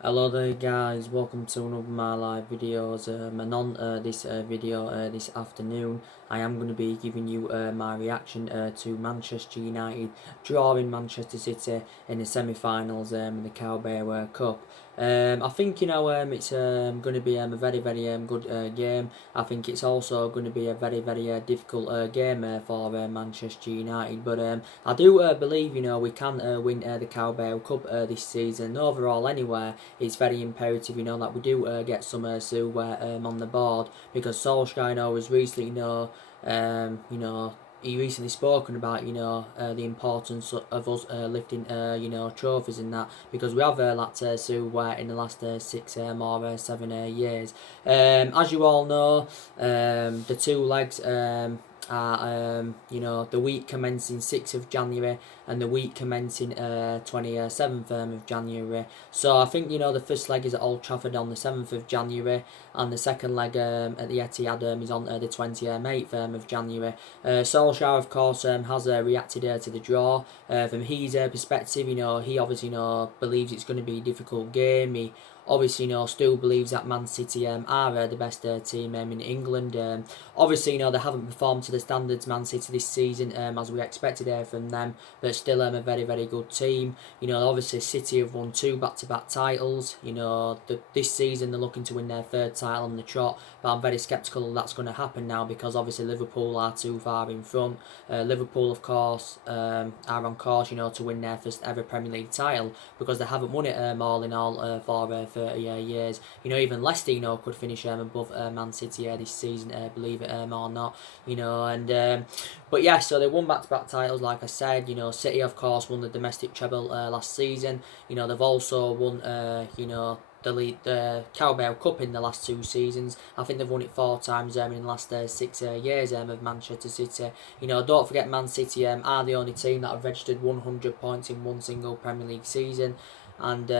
Hello there guys, welcome to one of my live videos and on this video this afternoon I am going to be giving you my reaction to Manchester United drawing Manchester City in the semi-finals in the Carbarao Cup. I think it's going to be a very good game. I think it's also going to be a very difficult game for Manchester United, but I do believe we can win the Carabao Cup this season overall. Anyway, it's very imperative that we do get some silverware on the board, because Solskjaer has recently he recently spoken about the importance of us lifting trophies and that, because we have lacked silverware in the last 6 or 7 years. As you all know, the two legs are the week commencing 6th of January and the week commencing 27th of January. So I think the first leg is at Old Trafford on the 7th of January, and the second leg at the Etihad is on the 28th of January. Solskjaer, of course, has reacted to the draw. From his perspective, he obviously believes it's going to be a difficult game. He obviously still believes that Man City are the best team in England. Obviously they haven't performed to the standards Man City this season as we expected from them, but still a very good team. Obviously City have won 2 back-to-back titles. This season they're looking to win their 3rd title on the trot, but I'm very sceptical that's going to happen now, because obviously Liverpool are too far in front. Liverpool, of course, are on course to win their first ever Premier League title, because they haven't won it all in all for 30 years. Even Leicester could finish above Man City this season, believe it or not. But yeah, so they won back-to-back titles, like I said. City, of course, won the domestic treble last season. They've also won the Carabao Cup in the last 2 seasons. I think they've won it 4 times in the last 6 years of Manchester City. Don't forget, Man City are the only team that have registered 100 points in one single Premier League season. And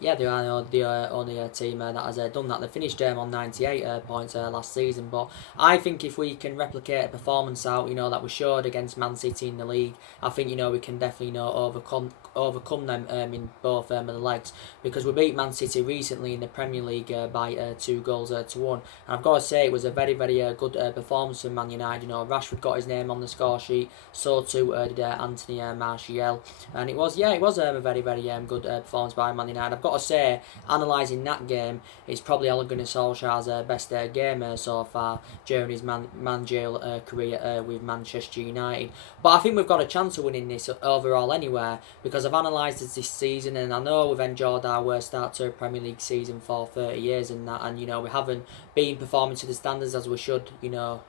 yeah, they are the only team that has done that. They finished on 98 points last season. But I think if we can replicate a performance out that we showed against Man City in the league, I think we can definitely overcome them in both of the legs, because we beat Man City recently in the Premier League by 2 goals to 1. And I've got to say, it was a very good performance from Man United. Rashford got his name on the score sheet, so too did Anthony Martial, and it was a very good performance by Man United. I've got to say, analysing that game, it's probably Ole Gunnar Solskjaer's best game so far during his managerial career with Manchester United. But I think we've got a chance of winning this overall anyway, because I've analysed this season, and I know we've enjoyed our worst start to a Premier League season for 30 years and that, and we haven't been performing to the standards as we should,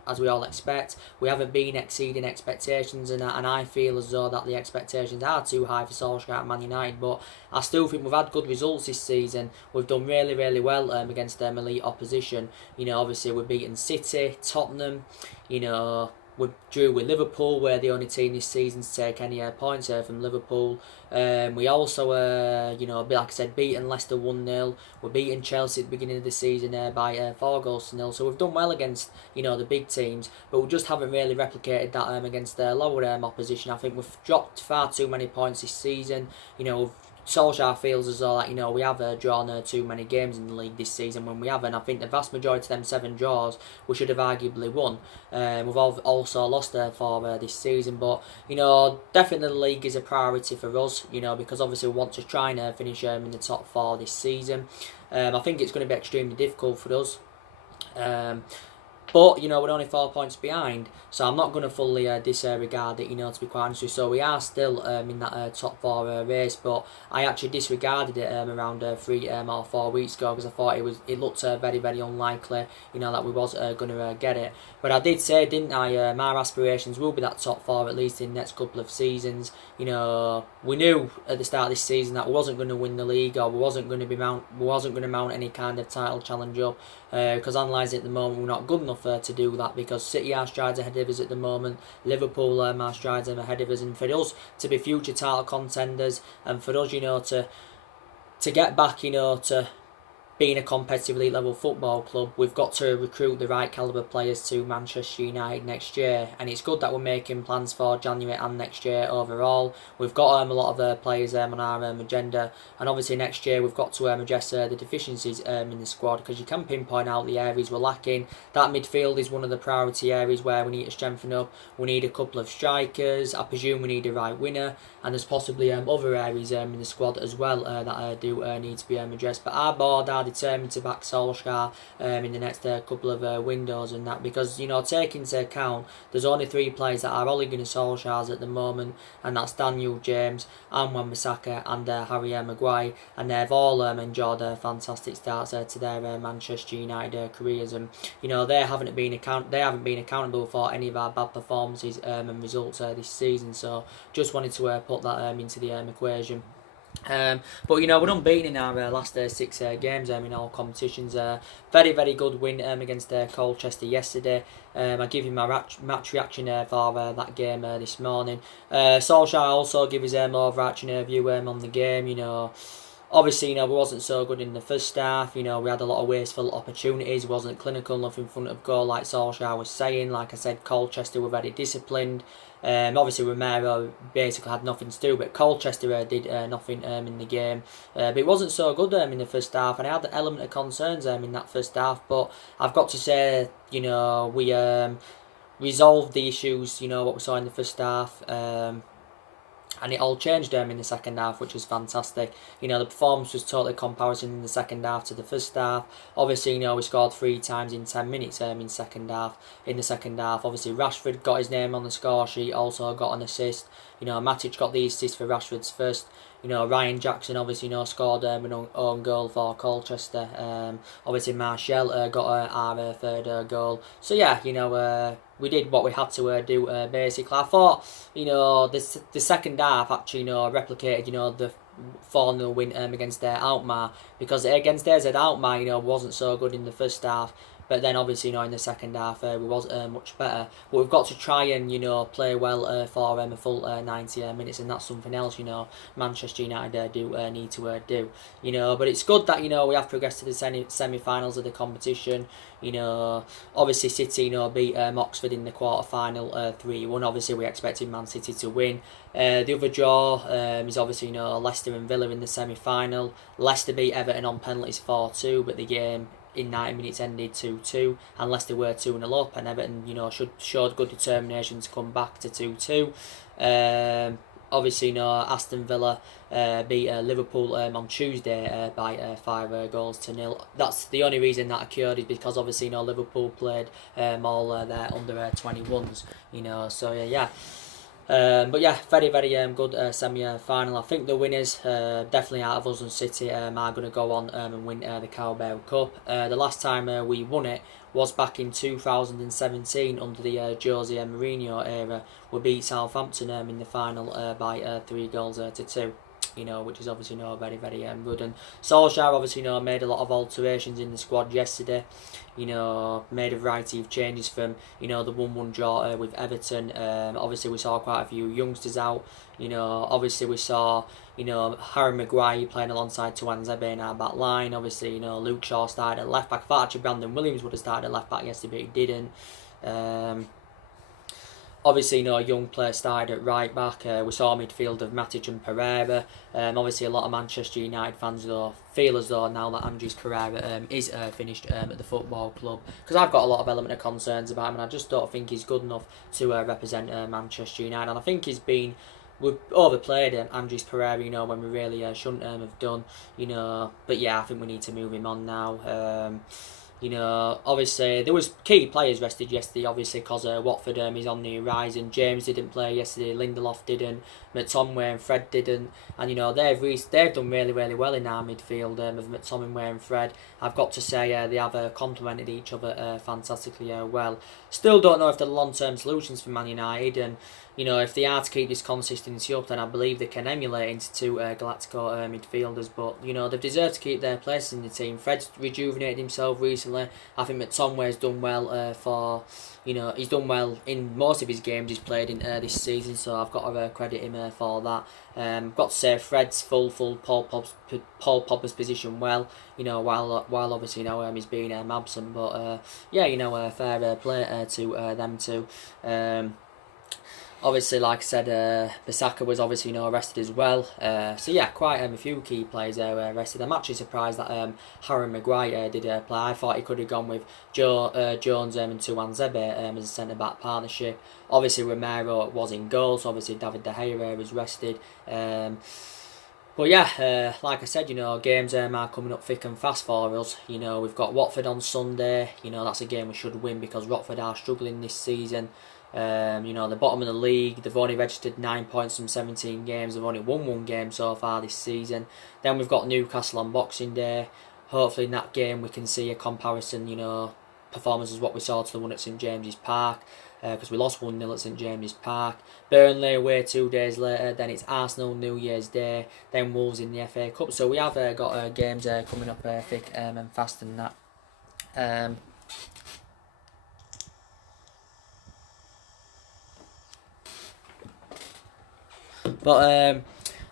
as we all expect. We haven't been exceeding expectations, and I feel as though that the expectations are too high for Solskjaer at Man United. But I still think we've had good results this season. We've done really well against elite opposition. Obviously we've beaten City, Tottenham. We drew with Liverpool. We're the only team this season to take any points from Liverpool. We also, like I said, beaten Leicester 1-0. We're beating Chelsea at the beginning of the season by 4 goals to 0. So we've done well against the big teams, but we just haven't really replicated that against the lower opposition. I think we've dropped far too many points this season. Solskjaer feels as though that we have drawn too many games in the league this season, when we haven't. I think the vast majority of them 7 draws we should have arguably won. We've also lost for this season, but definitely the league is a priority for us. Because obviously we want to try and finish in the top 4 this season. I think it's going to be extremely difficult for us. But we're only 4 points behind, so I'm not going to fully disregard it, to be quite honest with you. So we are still in that top 4 race, but I actually disregarded it around 3 or 4 weeks ago, because I thought it looked very unlikely, that we was going to get it. But I did say, didn't I, my aspirations will be that top 4 at least in the next couple of seasons. We knew at the start of this season that we wasn't going to win the league, or we wasn't going to mount any kind of title challenge up, because analysing at the moment we're not good enough to do that, because City are strides ahead of us at the moment, Liverpool are strides ahead of us, and for us to be future title contenders, and for us to get back to being a competitive elite level football club, we've got to recruit the right calibre players to Manchester United next year, and it's good that we're making plans for January and next year overall. We've got a lot of players on our agenda, and obviously next year we've got to address the deficiencies in the squad, because you can pinpoint out the areas we're lacking. That midfield is one of the priority areas where we need to strengthen up. We need a couple of strikers. I presume we need a right winger, and there's possibly other areas in the squad as well that do need to be addressed. But our board are determined to back Solskjaer in the next couple of windows, and that because, you know, take into account there's only 3 players that are Ole Gunnar Solskjaer's at the moment, and that's Daniel James, Wan-Bissaka and Harry Maguire, and they've all enjoyed fantastic starts to their Manchester United careers, and you know they haven't been accountable for any of our bad performances and results this season. So just wanted to put that into the equation. But you know, we're unbeaten in our last 6 games in all competitions. Very, very good win against Colchester yesterday. I give him my match reaction for that game this morning. Solskjaer also give his overarching view on the game. You know, obviously, you know, we wasn't so good in the first half. You know, we had a lot of wasteful opportunities. We wasn't clinical enough in front of goal, like Solskjaer was saying. Like I said, Colchester were very disciplined. Obviously, Romero basically had nothing to do, but Colchester did nothing in the game. But it wasn't so good in the first half, and I had an element of concerns in that first half. But I've got to say, you know, we resolved the issues, you know, what we saw in the first half. And it all changed in the second half, which was fantastic. You know, the performance was totally comparison in the second half to the first half. Obviously, you know, we scored 3 times in 10 minutes in the second half. Obviously, Rashford got his name on the score sheet, also got an assist. You know, Matic got the assist for Rashford's first. You know, Ryan Jackson obviously, you know, scored an own goal for Colchester. Obviously, Martial got our third goal. So yeah, you know, we did what we had to do. Basically, I thought, you know, the second half actually, you know, replicated, you know, the 4-0 win against Alkmaar, because against AZ Alkmaar, you know, wasn't so good in the first half. But then obviously, you know, in the second half we was much better. But we've got to try and, you know, play well for a full 90 minutes, and that's something else, you know, Manchester United do need to do. You know, but it's good that, you know, we have progressed to the semi-finals of the competition. You know, obviously City, you know, beat Oxford in the quarter-final 3-1. Obviously, we expected Man City to win. The other draw is obviously, you know, Leicester and Villa in the semi-final. Leicester beat Everton on penalties 4-2, but the game in 90 minutes ended 2-2, and Leicester were 2-0 up, and Everton, you know, showed good determination to come back to 2-2. Obviously, you know, Aston Villa beat Liverpool on Tuesday by 5 goals to 0. That's the only reason that occurred, is because obviously, you know, Liverpool played all their under 21s, you know, so yeah. But yeah, very, very good semi-final. I think the winners, definitely out of us and City, are going to go on and win the Carbarao Cup. The last time we won it was back in 2017 under the Jose Mourinho era. We beat Southampton in the final by 3 goals to 2. You know, which is obviously, you know, very, very good. And Solskjaer obviously, you know, made a lot of alterations in the squad yesterday. You know, made a variety of changes from, you know, the 1-1 draw with Everton. Obviously, we saw quite a few youngsters out. You know, obviously we saw, you know, Harry Maguire playing alongside Tuanzebe in our back line. Obviously, you know, Luke Shaw started at left back. I thought actually Brandon Williams would have started at left back yesterday, but he didn't. Obviously, you know, a young player started at right back. We saw a midfield of Matic and Pereira. Obviously, a lot of Manchester United fans though feel as though now that Andrews Pereira is finished at the football club, because I've got a lot of element of concerns about him, and I just don't think he's good enough to represent Manchester United. And I think we've overplayed Andrews Pereira, you know, when we really shouldn't have done, you know. But yeah, I think we need to move him on now. You know, obviously there was key players rested yesterday, obviously, because Watford is on the horizon. James didn't play yesterday, Lindelof didn't, McTominay and Fred didn't, and you know they've done really, really well in our midfield of McTominay and Fred. I've got to say they have complemented each other fantastically well. Still don't know if they're long-term solutions for Man United, and if they are to keep this consistency up, then I believe they can emulate into two Galactico midfielders. But they've deserved to keep their place in the team. Fred's rejuvenated himself recently. I think McTominay's done well he's done well in most of his games he's played in this season. So I've got to credit him for that. Got to say Fred's full Paul Pogba's position well. While obviously he's been absent. But fair play to them two. Obviously, like I said, Bissaka was obviously rested as well. So yeah, quite a few key players rested. I'm actually surprised that Harry Maguire did play. I thought he could have gone with Jones and Tuanzebe as a centre back partnership. Obviously, Romero was in goal, so obviously David De Gea was rested. But yeah, like I said, games are coming up thick and fast for us. We've got Watford on Sunday. That's a game we should win because Watford are struggling this season. The bottom of the league, they've only registered 9 points from 17 games. They've only won one game so far this season. Then we've got Newcastle on Boxing Day. Hopefully in that game we can see a comparison, performance as what we saw to the one at St James's Park, because we lost 1-0 at St James's Park. Burnley away 2 days later. Then it's Arsenal New Year's Day. Then Wolves in the FA Cup. So we have got games coming up thick and fast and that. But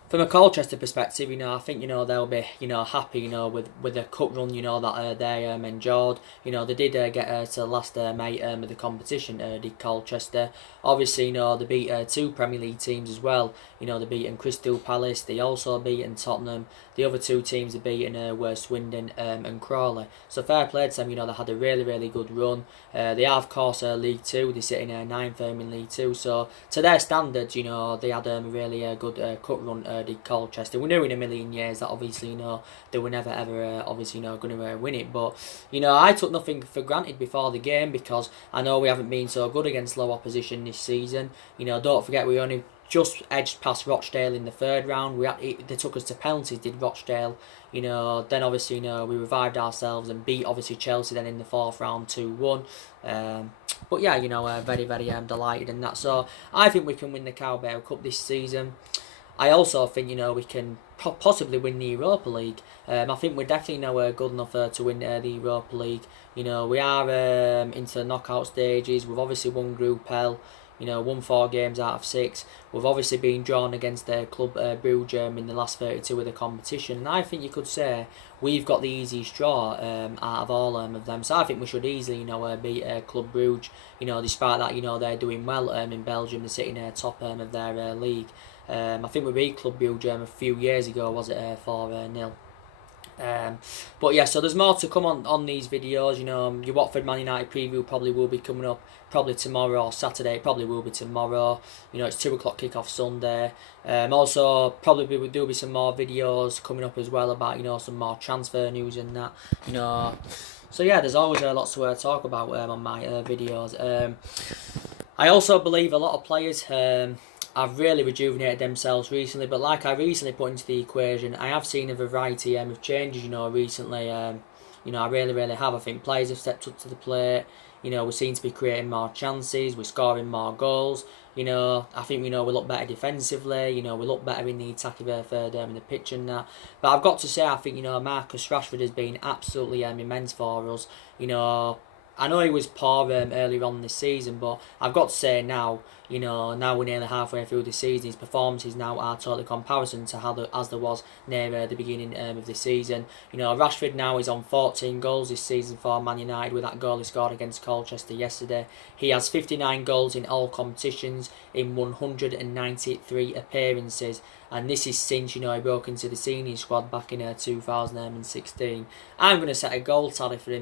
from a Colchester perspective, I think they'll be happy with the cup run that they enjoyed. They did get to the last mate of the competition. Did Colchester? Obviously, they beat 2 Premier League teams as well. They beaten Crystal Palace. They also beaten Tottenham. The other 2 teams they beaten were Swindon and Crawley. So fair play to them. They had a really, really good run. They are, of course, League 2. They sit in 9th in League 2. So to their standards, they had a really good cup run. Did Colchester. We knew in a million years that obviously they were never ever going to win it. But I took nothing for granted before the game because I know we haven't been so good against low opposition this season. Don't forget we only just edged past Rochdale in the 3rd round. They took us to penalties, did Rochdale. Then obviously we revived ourselves and beat obviously Chelsea then in the 4th round 2-1. But yeah, very very delighted in that. So I think we can win the Carbarao Cup this season. I also think we can possibly win the Europa League. I think we're definitely good enough to win the Europa League. We are into the knockout stages. We've obviously won Group L. Won 4 games out of 6. We've obviously been drawn against Club Brugge in the last 32 of the competition, and I think you could say we've got the easiest draw out of all of them. So I think we should easily beat Club Brugge. Despite that they're doing well in Belgium, they're sitting top of their league. I think we beat Club Brugge a few years ago, was it 4-0? But yeah, so there's more to come on these videos. Your Watford Man United preview probably will be coming up probably tomorrow or Saturday. It probably will be tomorrow. It's 2 o'clock kick-off Sunday. Also probably will be some more videos coming up as well about some more transfer news and that. So yeah, there's always lots to talk about on my videos. I also believe a lot of players have really rejuvenated themselves recently, but like I recently put into the equation, I have seen a variety of changes, recently. I really, really have. I think players have stepped up to the plate. We seem to be creating more chances. We're scoring more goals. I think we look better defensively. We look better in the attacking third in the pitch and that. But I've got to say, I think Marcus Rashford has been absolutely immense for us. I know he was poor earlier on this season, but I've got to say now, now we're nearly halfway through the season, his performances now are totally comparison to as there was near the beginning of the season. Rashford now is on 14 goals this season for Man United with that goal he scored against Colchester yesterday. He has 59 goals in all competitions in 193 appearances. And this is since he broke into the senior squad back in 2016. I'm going to set a goal tally for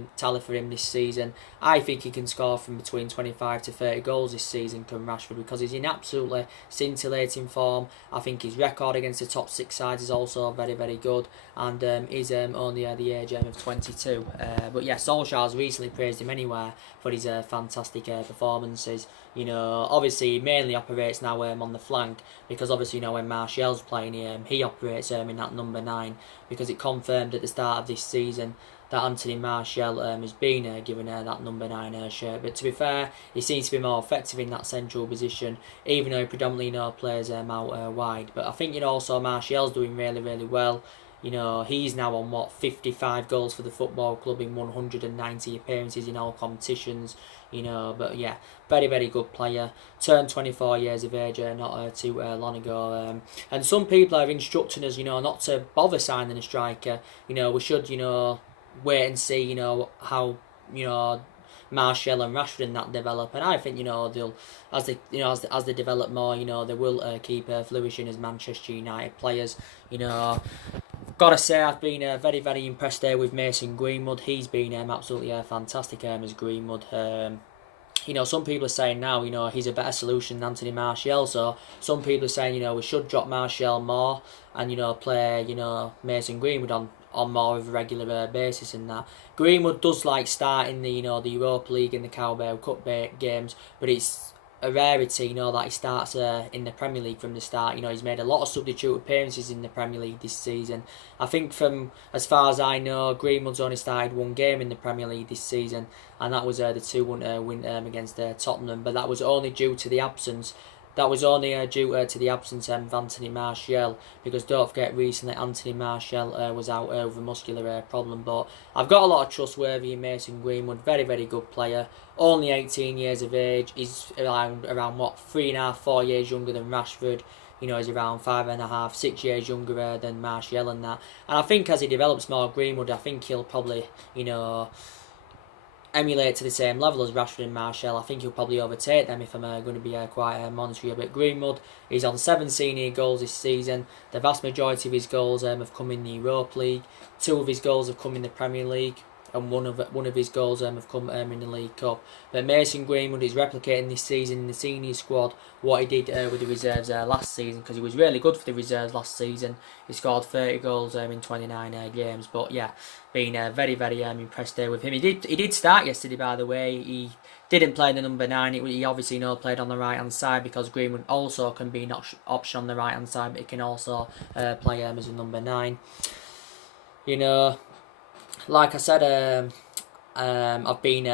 him this season. I think he can score from between 25 to 30 goals this season, can Rashford, because he's in absolutely scintillating form. I think his record against the top 6 sides is also very, very good, and he's only the age of 22. But yeah, Solskjaer's recently praised him anywhere for his fantastic performances. Obviously he mainly operates now on the flank, because obviously when Martial's playing he operates in that number 9, because it confirmed at the start of this season that Anthony Martial has been given that number 9 shirt. But to be fair, he seems to be more effective in that central position, even though he predominantly plays out wide. But I think also Martial's doing really, really well. He's now on 55 goals for the football club in 190 appearances in all competitions. But yeah, very, very good player. Turned 24 years of age not too long ago. And some people are instructing us, not to bother signing a striker. We should, wait and see, how, Martial and Rashford and that develop. And I think, they'll, as they develop more, they will keep flourishing as Manchester United players. Gotta say, I've been very, very impressed there with Mason Greenwood. He's been absolutely fantastic as Greenwood. Some people are saying now, he's a better solution than Anthony Martial. So some people are saying, we should drop Martial more and, play, Mason Greenwood on more of a regular basis and that. Greenwood does like starting the, the Europa League and the Carbarao Cup games, but it's a rarity, that he starts in the Premier League from the start. He's made a lot of substitute appearances in the Premier League this season. I think from as far as I know, Greenwood's only started one game in the Premier League this season, and that was the 2-1 win against Tottenham. But that was only due to the absence. That was only due to the absence of Anthony Martial, because don't forget recently Anthony Martial was out with a muscular problem. But I've got a lot of trustworthy in Mason Greenwood, very, very good player. Only 18 years of age. He's around 3.5, 4 years younger than Rashford. He's around 5.5, 6 years younger than Martial and that. And I think as he develops more Greenwood, I think he'll probably, emulate to the same level as Rashford and Martial. I think he'll probably overtake them if I'm going to be quite monetary. But Greenwood, he's on 7 senior goals this season. The vast majority of his goals have come in the Europa League. 2 of his goals have come in the Premier League, and one of his goals have come in the League Cup. But Mason Greenwood is replicating this season in the senior squad what he did with the reserves last season, because he was really good for the reserves last season. He scored 30 goals in 29 games. But yeah, been very, very impressed there with him. He did start yesterday, by the way. He didn't play the number 9. He obviously played on the right hand side, because Greenwood also can be an option on the right hand side, but he can also play as a number 9. Like I said, I've been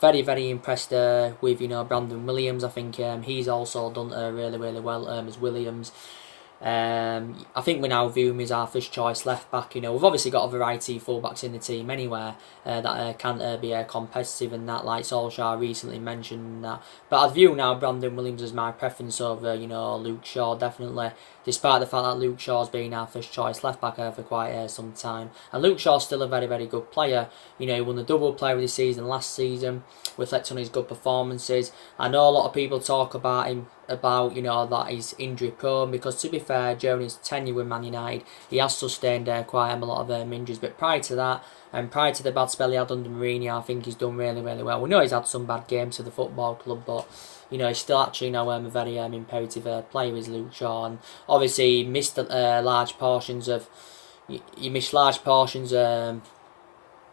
very, very impressed with Brandon Williams. I think he's also done really, really well as Williams. I think we now view him as our first choice left back. We've obviously got a variety of fullbacks in the team anywhere that can be competitive and that, like Solskjaer recently mentioned that. But I view now Brandon Williams as my preference over Luke Shaw, definitely. Despite the fact that Luke Shaw's been our first choice left back for quite some time, and Luke Shaw's still a very, very good player. He won the double player of the season last season, reflecting on his good performances. I know a lot of people talk about him that he's injury prone, because to be fair, during his tenure with Man United, he has sustained quite a lot of injuries. But prior to that, and prior to the bad spell he had under Mourinho, I think he's done really, really well. We know he's had some bad games for the football club, but he's still actually now a very imperative player is Luke Shaw. And obviously he missed large portions of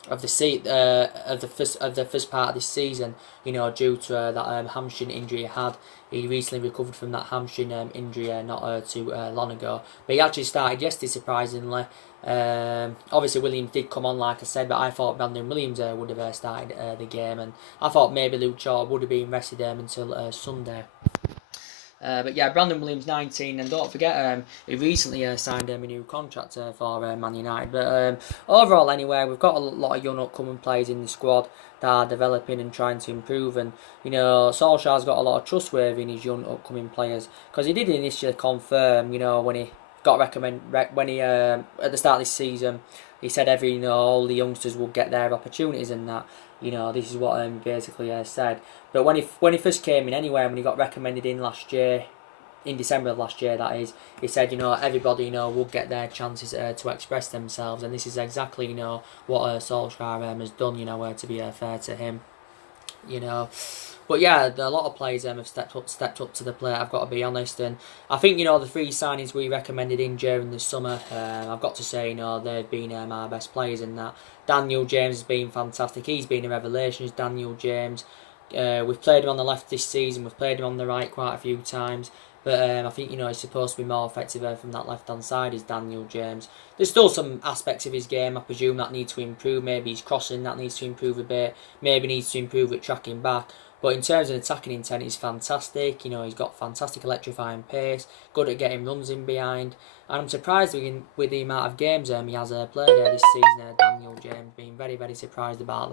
of the first part of this season, due to that hamstring injury he had. He recently recovered from that hamstring injury not too long ago. But he actually started yesterday, surprisingly. Obviously Williams did come on, like I said, but I thought Brandon Williams would have started the game, and I thought maybe Luke Shaw would have been rested until Sunday. But yeah, Brandon Williams 19, and don't forget he recently signed a new contract for Man United. But overall anyway, we've got a lot of young upcoming players in the squad that are developing and trying to improve, and Solskjaer's got a lot of trustworthy in his young upcoming players, because he did initially confirm when he got at the start of this season, he said all the youngsters will get their opportunities and that. This is what he basically said. But when he first came in anyway, when he got recommended in last year, in December of last year that is, he said everybody will get their chances to express themselves, and this is exactly what Solskjaer has done, to be fair to him. But yeah, a lot of players have stepped up to the plate, I've got to be honest. And I think the 3 signings we recommended in during the summer, I've got to say they've been our best players in that. Daniel James has been fantastic. He's been a revelation as Daniel James. We've played him on the left this season. We've played him on the right quite a few times. But I think he's supposed to be more effective from that left hand side. Is Daniel James? There's still some aspects of his game I presume that need to improve. Maybe his crossing that needs to improve a bit. Maybe needs to improve at tracking back. But in terms of attacking intent, he's fantastic. He's got fantastic electrifying pace, good at getting runs in behind. And I'm surprised with the amount of games he has played this season. Daniel James, being very, very surprised about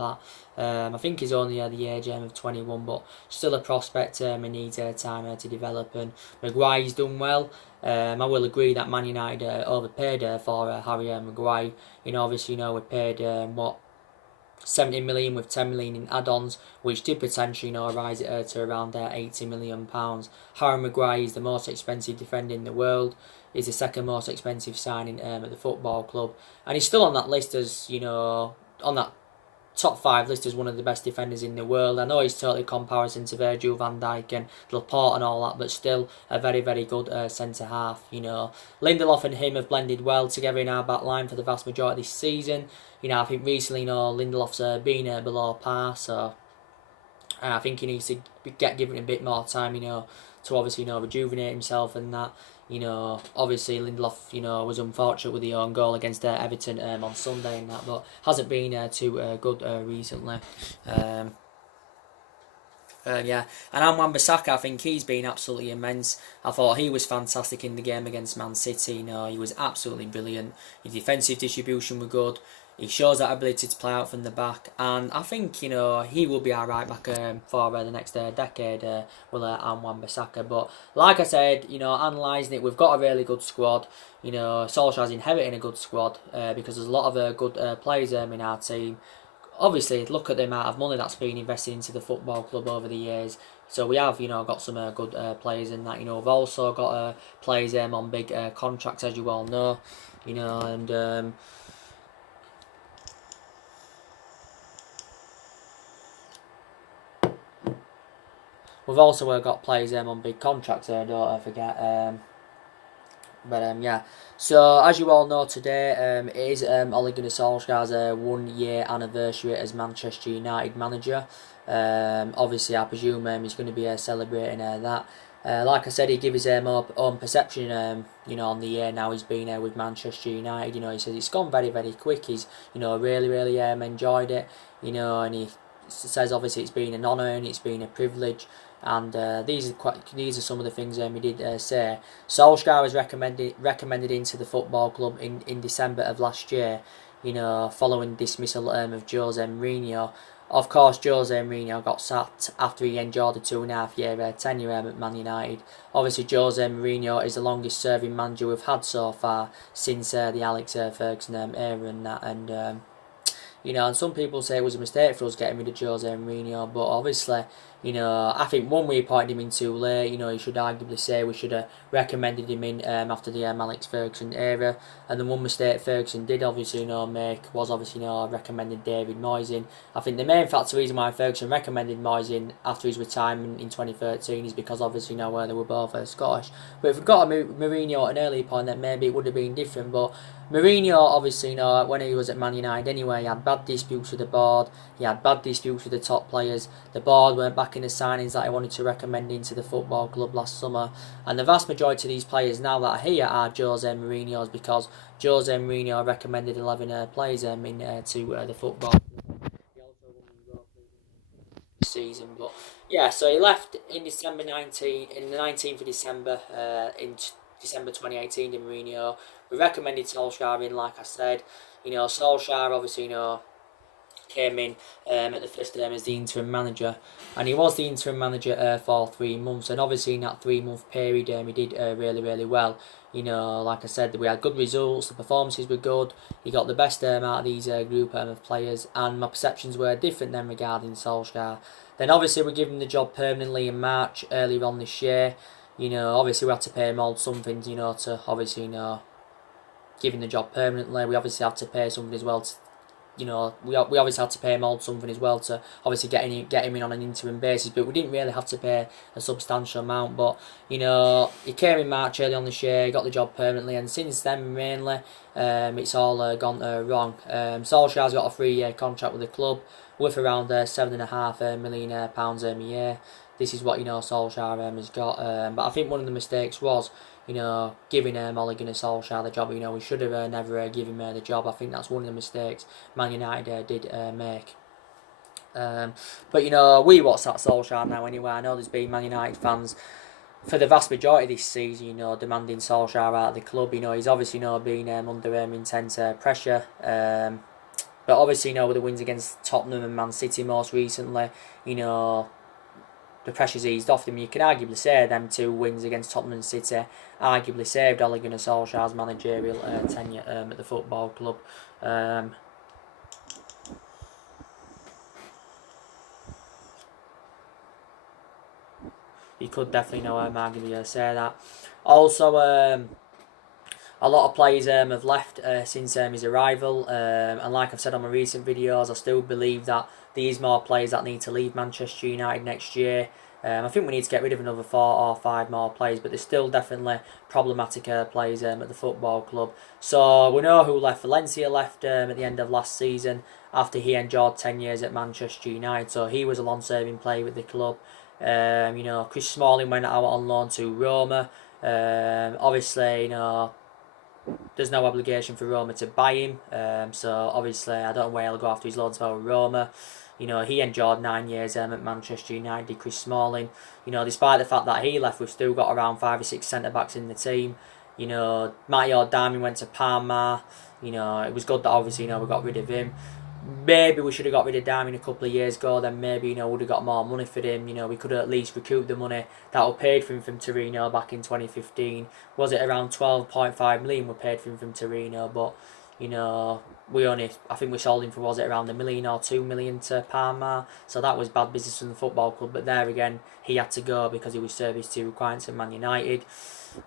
that. I think he's only the age of 21, but still a prospect. He needs time to develop. And Maguire's done well. I will agree that Man United overpaid for Harry Maguire. Obviously, we paid 70 million with 10 million in add-ons, which did potentially rise it to around 80 million pounds. Harry Maguire is the most expensive defender in the world. He's the second most expensive signing at the football club, and he's still on that list as on that top 5 list as one of the best defenders in the world. I know he's totally comparison to Virgil van Dijk and Laporte and all that, but still a very, very good centre half. Lindelof and him have blended well together in our back line for the vast majority of this season. I think recently, Lindelof's been below par, so I think he needs to get given a bit more time, to obviously, rejuvenate himself and that. Obviously Lindelof, was unfortunate with the own goal against Everton on Sunday and that, but hasn't been too good recently. Yeah, and Wan-Bissaka, I think he's been absolutely immense. I thought he was fantastic in the game against Man City. He was absolutely brilliant. His defensive distribution was good. He shows that ability to play out from the back, and I think he will be our right back for the next decade. Wan-Bissaka, but like I said, analysing it, we've got a really good squad. Solskjaer's inheriting a good squad because there's a lot of good players in our team. Obviously, look at the amount of money that's been invested into the football club over the years. So we have, got some good players in that. We've also got players on big contracts, as you all know. And we've also got players on big contracts. Don't forget. Yeah. So as you all know today, it is Ole Gunnar Solskjaer's 1 year anniversary as Manchester United manager. Obviously, I presume he's going to be celebrating that. Like I said, he gives his own perception, on the year now he's been with Manchester United. He says it's gone very, very quick. He's, really, really enjoyed it. And he says obviously it's been an honour and it's been a privilege. And these are some of the things he did say. Solskjaer was recommended into the football club in December of last year, following dismissal of Jose Mourinho. Of course, Jose Mourinho got sacked after he endured a 2.5 year tenure at Man United. Obviously, Jose Mourinho is the longest serving manager we've had so far since the Alex Ferguson era and that. And and some people say it was a mistake for us getting rid of Jose Mourinho, but obviously, I think one, we appointed him in too late. You should arguably say we should have recommended him in after the Alex Ferguson era. And the one mistake Ferguson did obviously make was obviously recommending David Moyes in. I think the main factor reason why Ferguson recommended Moyes in after his retirement in 2013 is because obviously where they were both Scottish. But if we got a Mourinho at an early point, then maybe it would have been different. But Mourinho, obviously, when he was at Man United anyway, he had bad disputes with the board. He had bad disputes with the top players. The board weren't backing the signings that he wanted to recommend into the football club last summer. And the vast majority of these players now that are here are Jose Mourinho's, because Jose Mourinho recommended 11 players to the football club. He also won the Europa this season. But yeah, so he left in the 19th of December in December 2018 to Mourinho. We recommended Solskjaer in, like I said. Solskjaer obviously, came in at the first term as the interim manager, and he was the interim manager for 3 months, and obviously in that 3-month period he did really, really well. Like I said, we had good results, the performances were good, he got the best out of these group of players, and my perceptions were different then regarding Solskjaer. Then obviously we gave him the job permanently in March earlier on this year. Obviously we had to pay him all something, to obviously, giving the job permanently. We obviously had to pay something as well. We obviously had to pay him all something as well to obviously get him in on an interim basis. But we didn't really have to pay a substantial amount. But he came in March early on this year, he got the job permanently, and since then mainly it's all gone wrong. Solskjaer's got a 3-year contract with the club, worth around £7.5 million a year. this is what Solskjaer has got. But I think one of the mistakes was giving Ole Gunnar Solskjaer the job. We should have never given him the job. I think that's one of the mistakes Man United did make. But we WhatsApp Solskjaer now anyway. I know there's been Man United fans for the vast majority of this season, demanding Solskjaer out of the club. He's obviously been under intense pressure. But obviously, with the wins against Tottenham and Man City most recently, the pressure's eased off them. You can arguably say them 2 wins against Tottenham and City arguably saved Ole Gunnar Solskjaer's managerial tenure at the football club. You could definitely arguably say that. Also, a lot of players have left since his arrival, and like I've said on my recent videos, I still believe that there is more players that need to leave Manchester United next year. I think we need to get rid of another 4 or 5 more players, but there's still definitely problematic players at the football club. So we know who left. Valencia left at the end of last season after he endured 10 years at Manchester United, so he was a long-serving player with the club. Chris Smalling went out on loan to Roma. Obviously, there's no obligation for Roma to buy him. So obviously, I don't know where he'll go after his loans for Roma. He endured 9 years at Manchester United, Chris Smalling. Despite the fact that he left, we've still got around 5 or 6 centre-backs in the team. Matteo Darmian went to Parma. It was good that obviously, we got rid of him. Maybe we should have got rid of Darmian a couple of years ago, then maybe, would have got more money for him. We could have at least recouped the money that was paid for him from Torino back in 2015. Was it around 12.5 million we paid for him from Torino? But, I think we sold him for, was it around $1 million or $2 million to Parma? So that was bad business from the football club. But there again, he had to go because he was service to requirements of Man United.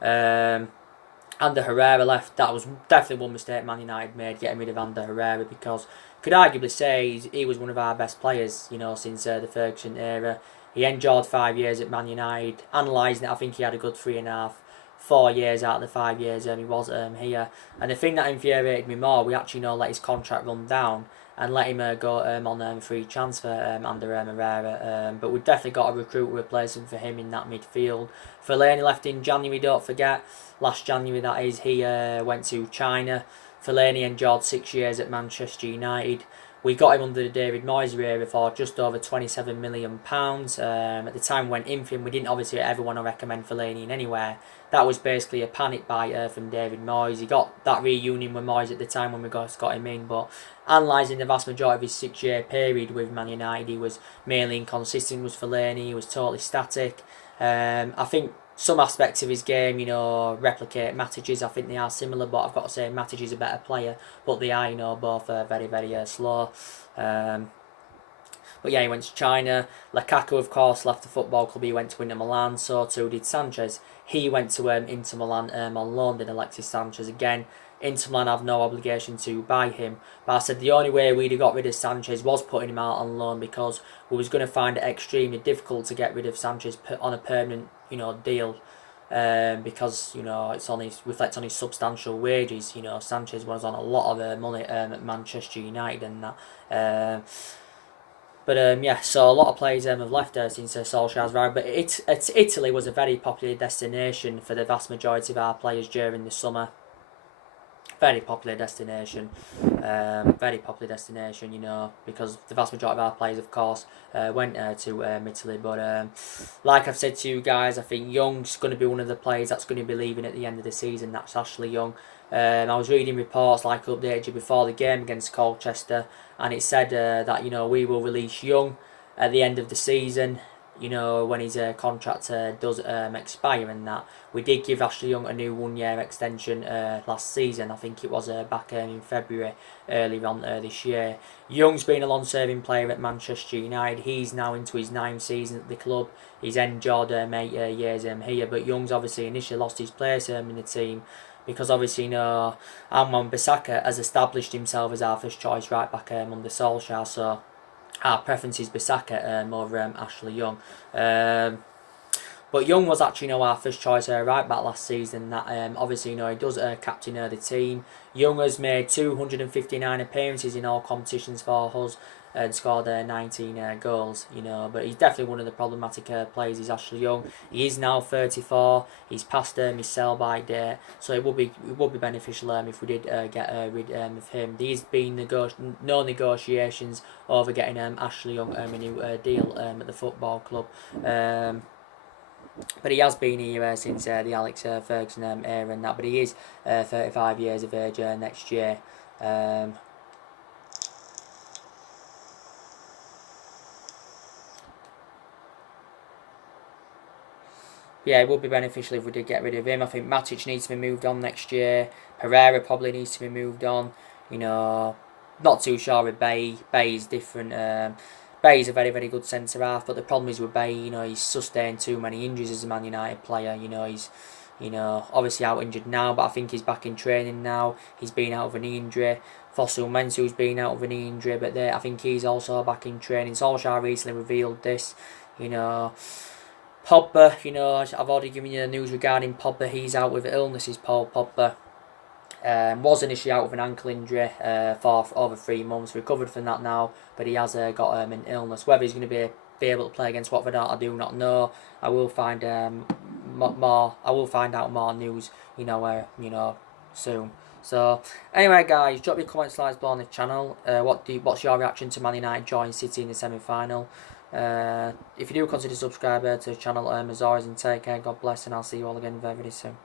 Ander Herrera left. That was definitely one mistake Man United made, getting rid of Ander Herrera, because could arguably say he was one of our best players, since the Ferguson era. He endured 5 years at Man United. Analysing it, I think he had a good 3.5, 4 years out of the 5 years he was here. And the thing that infuriated me more, we actually let his contract run down and let him go on free transfer under Herrera. But we've definitely got a recruit replacement for him in that midfield. Fellaini left in January, don't forget. Last January, that is, he went to China. Fellaini endured 6 years at Manchester United. We got him under the David Moyes era for just over £27 million. At the time we went in for him, we didn't obviously ever want to recommend Fellaini in anywhere. That was basically a panic buy from David Moyes. He got that reunion with Moyes at the time when we got him in, but analysing the vast majority of his 6-year period with Man United, he was mainly inconsistent with Fellaini. He was totally static. I think some aspects of his game, replicate Matic's. I think they are similar, but I've got to say Matic is a better player. But they are, both very, very slow. But yeah, he went to China. Lukaku, of course, left the football club. He went to Inter Milan. So too did Sanchez. He went to Inter Milan on loan, did Alexis Sanchez again. Inter Milan have no obligation to buy him. But I said the only way we'd have got rid of Sanchez was putting him out on loan, because we was going to find it extremely difficult to get rid of Sanchez on a permanent, deal. Because it reflects on his substantial wages. Sanchez was on a lot of money at Manchester United and that. But so a lot of players have left since Solskjaer's arrived. But Italy was a very popular destination for the vast majority of our players during the summer. Very popular destination, because the vast majority of our players, of course, went to Italy. But like I've said to you guys, I think Young's going to be one of the players that's going to be leaving at the end of the season. That's Ashley Young. I was reading reports, like I updated you before the game against Colchester, and it said that we will release Young at the end of the season. When his contract does expire, and that we did give Ashley Young a new 1-year extension last season. I think it was back in February, earlier on this year. Young's been a long-serving player at Manchester United. He's now into his 9th season at the club. He's endured 8 years here, but Young's obviously initially lost his place in the team, because obviously Amon Bissaka has established himself as our first choice right back under Solskjaer. So our preference is Bissaka over Ashley Young. But Young was actually, our first choice right back last season. That obviously, he does captain the team. Young has made 259 appearances in all competitions for us and scored 19 goals, but he's definitely one of the problematic players. He's Ashley Young. He is now 34. He's past his sell-by date, so it would be beneficial if we did get rid of him. There's been no negotiations over getting Ashley Young a new deal at the football club. But he has been here since the Alex Ferguson era and that. But he is 35 years of age next year. Yeah, it would be beneficial if we did get rid of him. I think Matic needs to be moved on next year. Pereira probably needs to be moved on. Not too sure with Bay. Bay is different. Bay is a very, very good centre half, but the problem is with Bay, he's sustained too many injuries as a Man United player. He's obviously out injured now, but I think he's back in training now. He's been out of a knee injury. Fossil Mensu's been out of a knee injury, but I think he's also back in training. Solskjaer recently revealed this. Pogba, I've already given you the news regarding Pogba. He's out with illnesses, Paul Pogba. Was initially out with an ankle injury for over 3 months. Recovered from that now, but he has got an illness. Whether he's going to be able to play against Watford, I do not know. I will find more. I will find out more news. Soon. So anyway, guys, drop your comments below on the channel. What's your reaction to Man United joining City in the semi-final? If you do, consider subscribing to the channel as always, and take care. God bless, and I'll see you all again very, very soon.